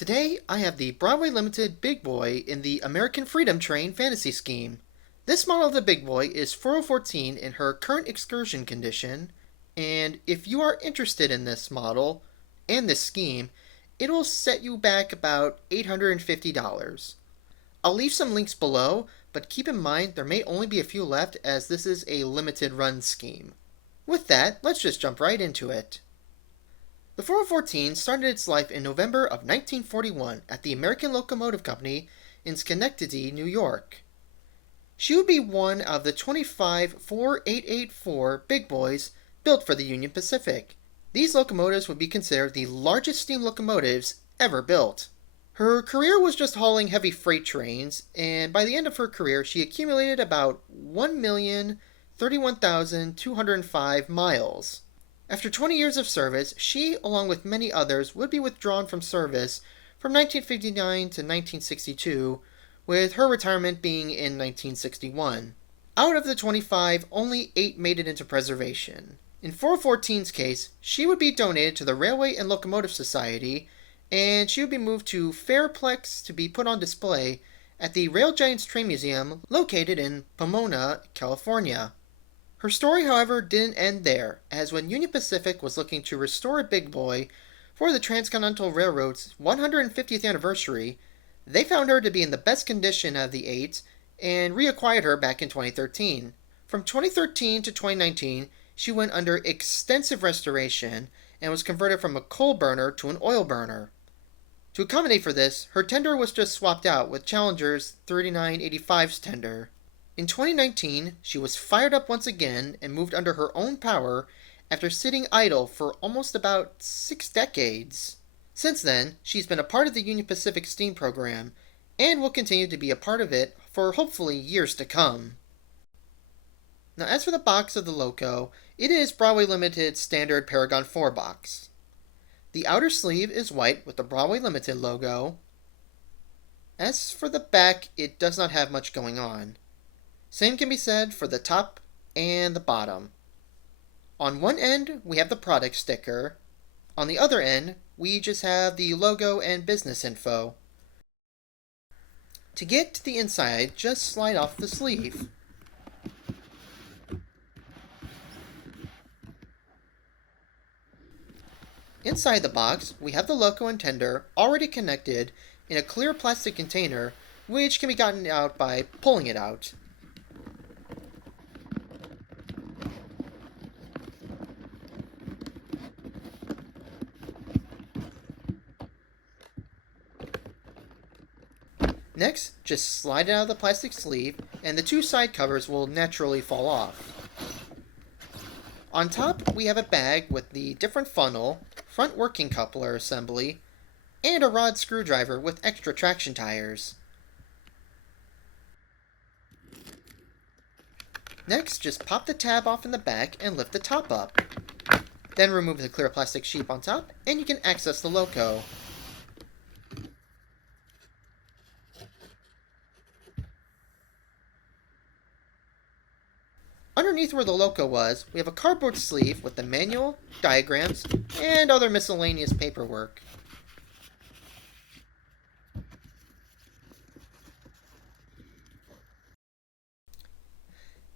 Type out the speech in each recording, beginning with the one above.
Today, I have the Broadway Limited Big Boy in the American Freedom Train fantasy scheme. This model of the Big Boy is 4014 in her current excursion condition, and if you are interested in this model and this scheme, it'll set you back about $850. I'll leave some links below, but keep in mind there may only be a few left as this is a limited run scheme. With that, let's just jump right into it. The 4014 started its life in November of 1941 at the American Locomotive Company in Schenectady, New York. She would be one of the 25 4884 Big Boys built for the Union Pacific. These locomotives would be considered the largest steam locomotives ever built. Her career was just hauling heavy freight trains, and by the end of her career she accumulated about 1,031,205 miles. After 20 years of service, she, along with many others, would be withdrawn from service from 1959 to 1962, with her retirement being in 1961. Out of the 25, only 8 made it into preservation. In 414's case, she would be donated to the Railway and Locomotive Society, and she would be moved to Fairplex to be put on display at the Rail Giants Train Museum located in Pomona, California. Her story, however, didn't end there, as when Union Pacific was looking to restore a Big Boy for the Transcontinental Railroad's 150th anniversary, they found her to be in the best condition of the 8 and reacquired her back in 2013. From 2013 to 2019, she went under extensive restoration and was converted from a coal burner to an oil burner. To accommodate for this, her tender was just swapped out with Challenger's 3985's tender. In 2019, she was fired up once again and moved under her own power after sitting idle for almost about 6 decades. Since then, she's been a part of the Union Pacific Steam program and will continue to be a part of it for hopefully years to come. Now, as for the box of the Loco, it is Broadway Limited standard Paragon 4 box. The outer sleeve is white with the Broadway Limited logo. As for the back, it does not have much going on. Same can be said for the top and the bottom. On one end, we have the product sticker. On the other end, we just have the logo and business info. To get to the inside, just slide off the sleeve. Inside the box, we have the Loco and tender already connected in a clear plastic container, which can be gotten out by pulling it out. Next, just slide it out of the plastic sleeve, and the 2 side covers will naturally fall off. On top, we have a bag with the different funnel, front working coupler assembly, and a rod screwdriver with extra traction tires. Next, just pop the tab off in the back and lift the top up. Then remove the clear plastic sheet on top, and you can access the Loco. Underneath where the Loco was, we have a cardboard sleeve with the manual, diagrams, and other miscellaneous paperwork.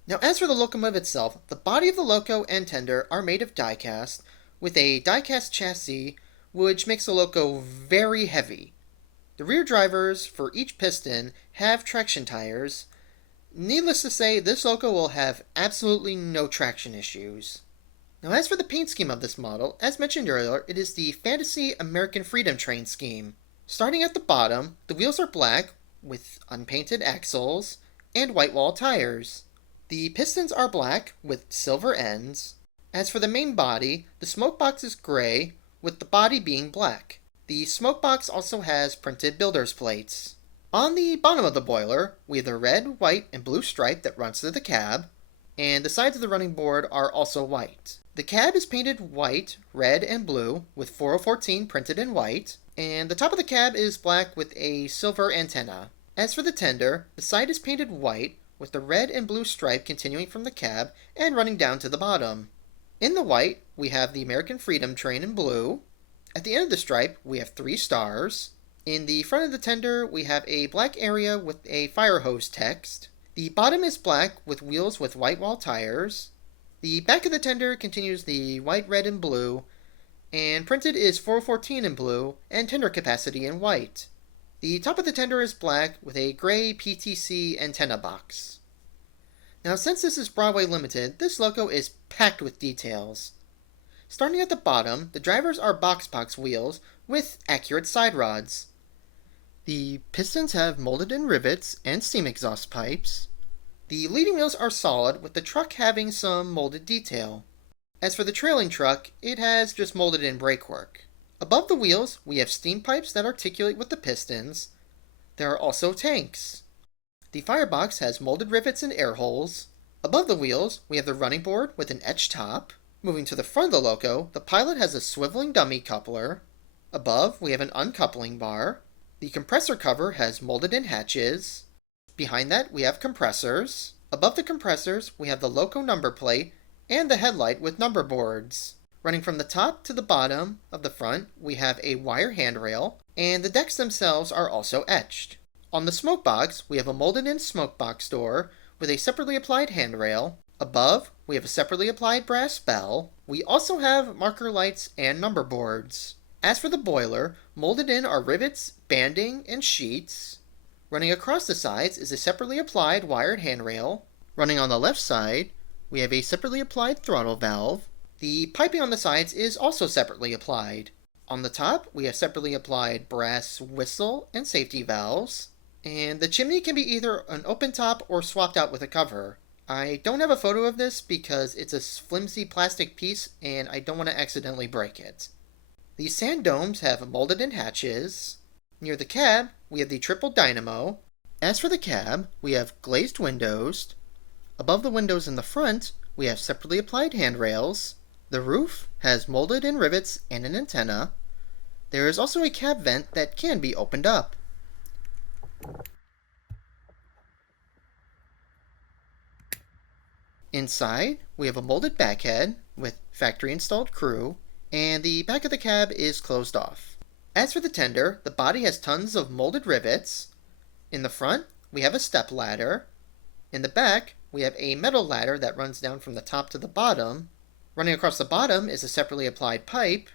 Now, as for the locomotive itself, the body of the Loco and tender are made of die-cast, with a die-cast chassis, which makes the Loco very heavy. The rear drivers for each piston have traction tires. Needless to say, this Loco will have absolutely no traction issues. Now, as for the paint scheme of this model, as mentioned earlier, it is the Fantasy American Freedom Train scheme. Starting at the bottom, the wheels are black with unpainted axles and white wall tires. The pistons are black with silver ends. As for the main body, the smokebox is gray with the body being black. The smokebox also has printed builder's plates. On the bottom of the boiler, we have the red, white, and blue stripe that runs through the cab, and the sides of the running board are also white. The cab is painted white, red, and blue, with 4014 printed in white, and the top of the cab is black with a silver antenna. As for the tender, the side is painted white, with the red and blue stripe continuing from the cab and running down to the bottom. In the white, we have the American Freedom Train in blue. At the end of the stripe, we have 3 stars. In the front of the tender, we have a black area with a fire hose text. The bottom is black with wheels with white wall tires. The back of the tender continues the white, red, and blue, and printed is 414 in blue and tender capacity in white. The top of the tender is black with a gray PTC antenna box. Now, since this is Broadway Limited, this Loco is packed with details. Starting at the bottom, the drivers are box wheels with accurate side rods. The pistons have molded-in rivets and steam exhaust pipes. The leading wheels are solid, with the truck having some molded detail. As for the trailing truck, it has just molded-in brakework. Above the wheels, we have steam pipes that articulate with the pistons. There are also tanks. The firebox has molded rivets and air holes. Above the wheels, we have the running board with an etched top. Moving to the front of the Loco, the pilot has a swiveling dummy coupler. Above, we have an uncoupling bar. The compressor cover has molded-in hatches. Behind that, we have compressors. Above the compressors, we have the Loco number plate and the headlight with number boards. Running from the top to the bottom of the front, we have a wire handrail, and the decks themselves are also etched. On the smoke box, we have a molded-in smoke box door with a separately applied handrail. Above, we have a separately applied brass bell. We also have marker lights and number boards. As for the boiler, molded in are rivets, banding, and sheets. Running across the sides is a separately applied wired handrail. Running on the left side, we have a separately applied throttle valve. The piping on the sides is also separately applied. On the top, we have separately applied brass whistle and safety valves. And the chimney can be either an open top or swapped out with a cover. I don't have a photo of this because it's a flimsy plastic piece and I don't want to accidentally break it. These sand domes have molded-in hatches. Near the cab, we have the triple dynamo. As for the cab, we have glazed windows. Above the windows in the front, we have separately applied handrails. The roof has molded-in rivets and an antenna. There is also a cab vent that can be opened up. Inside, we have a molded backhead with factory-installed crew, and the back of the cab is closed off. As for the tender, the body has tons of molded rivets. In the front, we have a step ladder. In the back, we have a metal ladder that runs down from the top to the bottom. Running across the bottom is a separately applied pipe.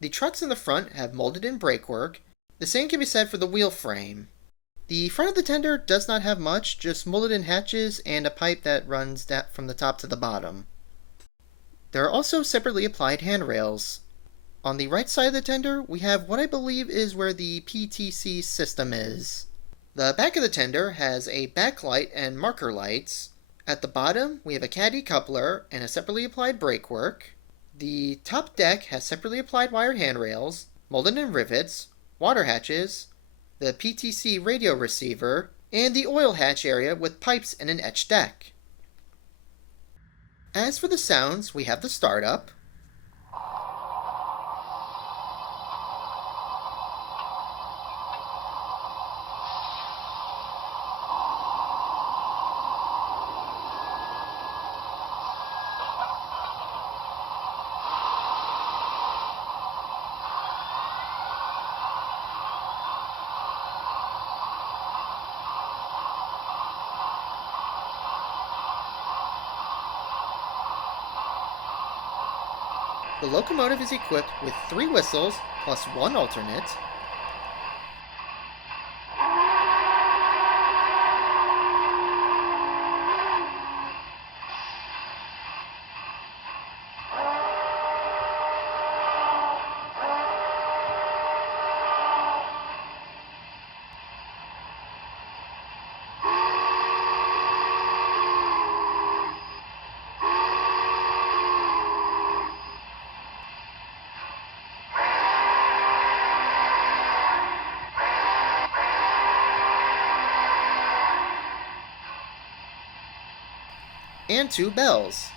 The trucks in the front have molded-in brakework. The same can be said for the wheel frame. The front of the tender does not have much, just molded-in hatches and a pipe that runs from the top to the bottom. There are also separately applied handrails. On the right side of the tender, we have what I believe is where the PTC system is. The back of the tender has a backlight and marker lights. At the bottom, we have a caddy coupler and a separately applied brakework. The top deck has separately applied wired handrails, molded-in rivets, water hatches, the PTC radio receiver, and the oil hatch area with pipes and an etched deck. As for the sounds, we have the startup. The locomotive is equipped with 3 whistles plus 1 alternate. And 2 bells.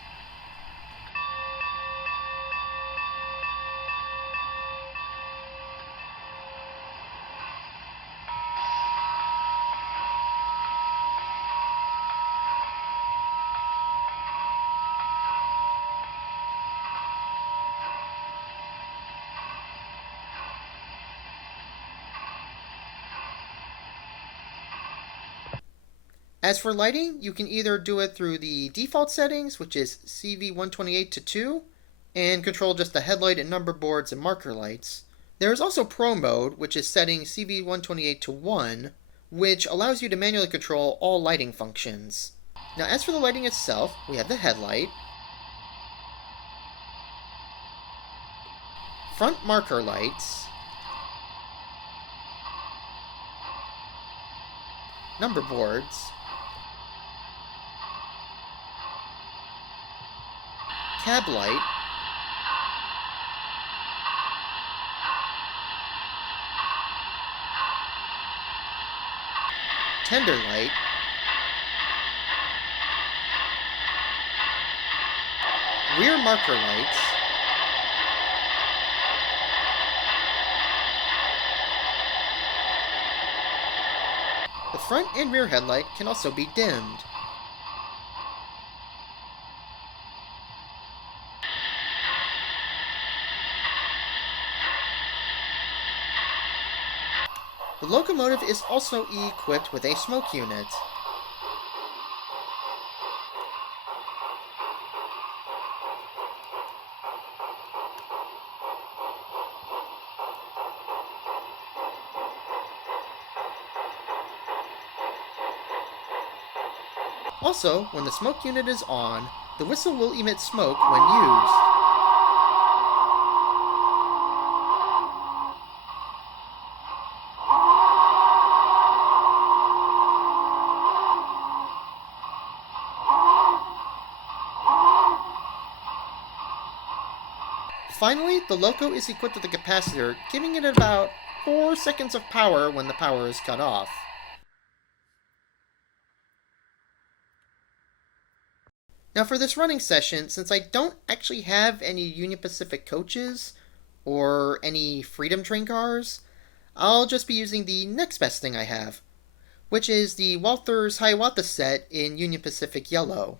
As for lighting, you can either do it through the default settings, which is CV128 to 2, and control just the headlight and number boards and marker lights. There is also Pro Mode, which is setting CV128 to 1, which allows you to manually control all lighting functions. Now, as for the lighting itself, we have the headlight, front marker lights, number boards, cab light, tender light, rear marker lights, the front and rear headlight can also be dimmed. The locomotive is also equipped with a smoke unit. Also, when the smoke unit is on, the whistle will emit smoke when used. Finally, the Loco is equipped with a capacitor, giving it about 4 seconds of power when the power is cut off. Now for this running session, since I don't actually have any Union Pacific coaches or any Freedom train cars, I'll just be using the next best thing I have, which is the Walther's Hiawatha set in Union Pacific Yellow.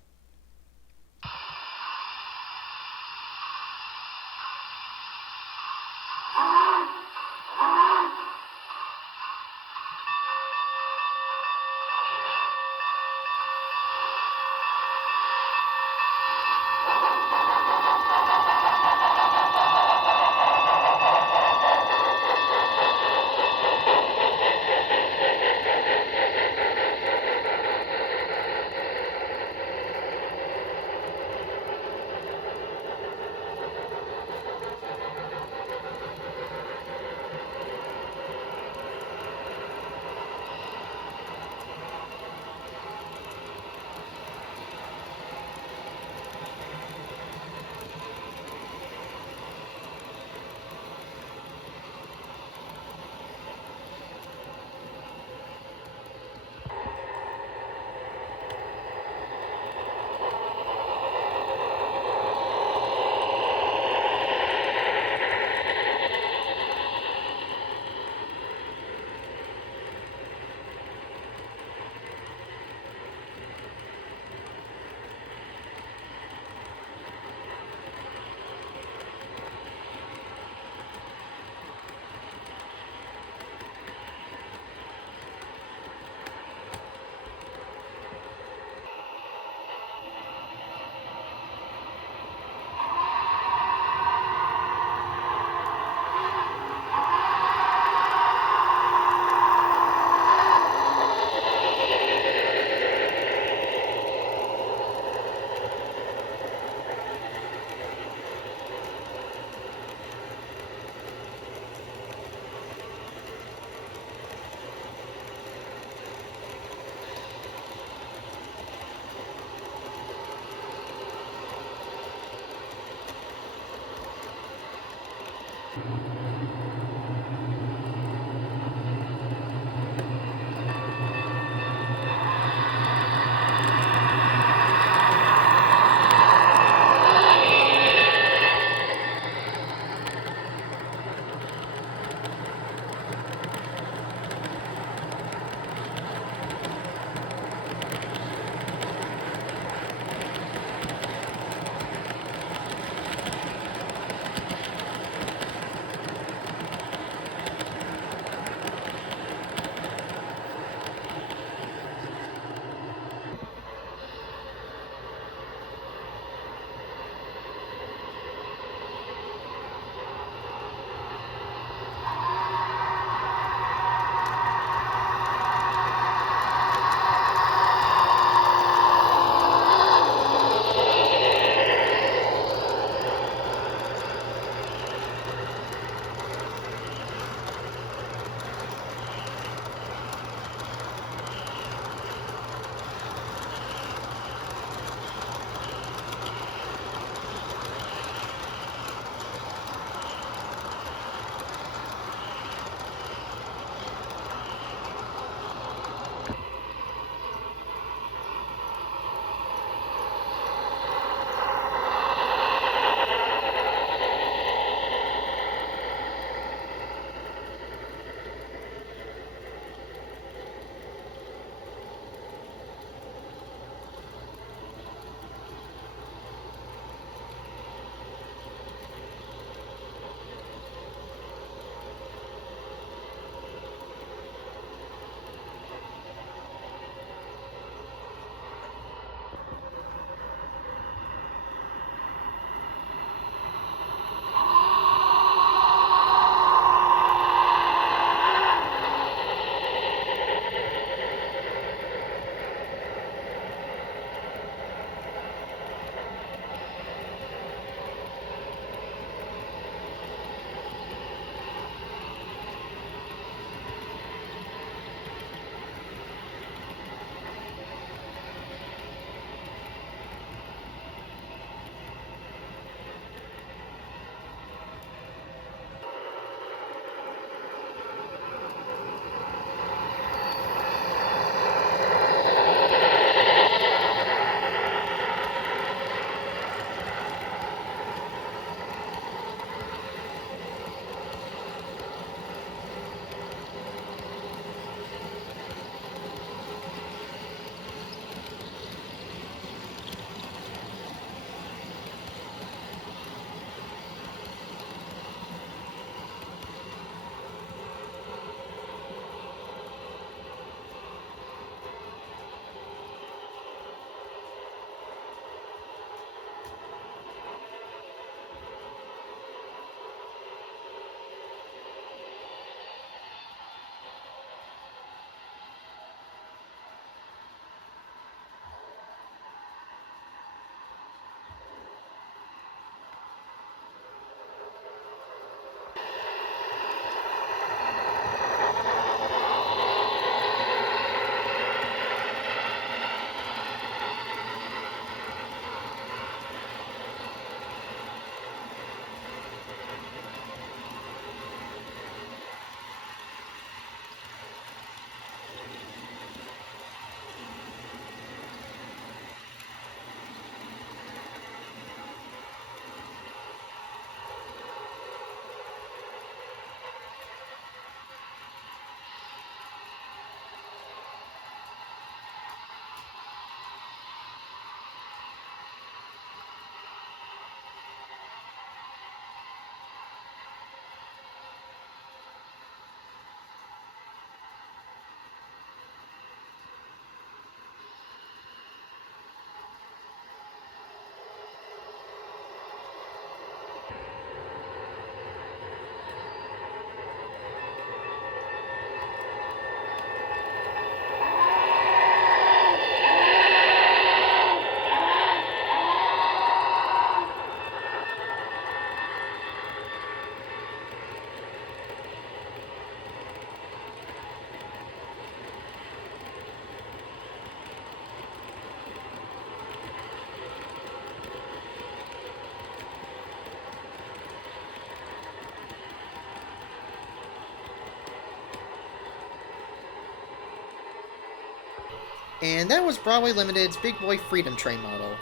And that was Broadway Limited's Big Boy Freedom Train model.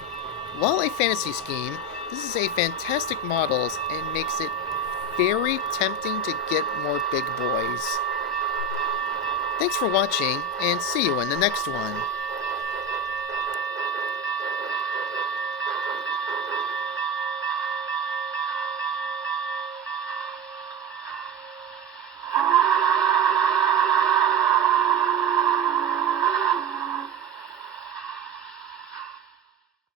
While a fantasy scheme, this is a fantastic model and makes it very tempting to get more big boys. Thanks for watching, and see you in the next one.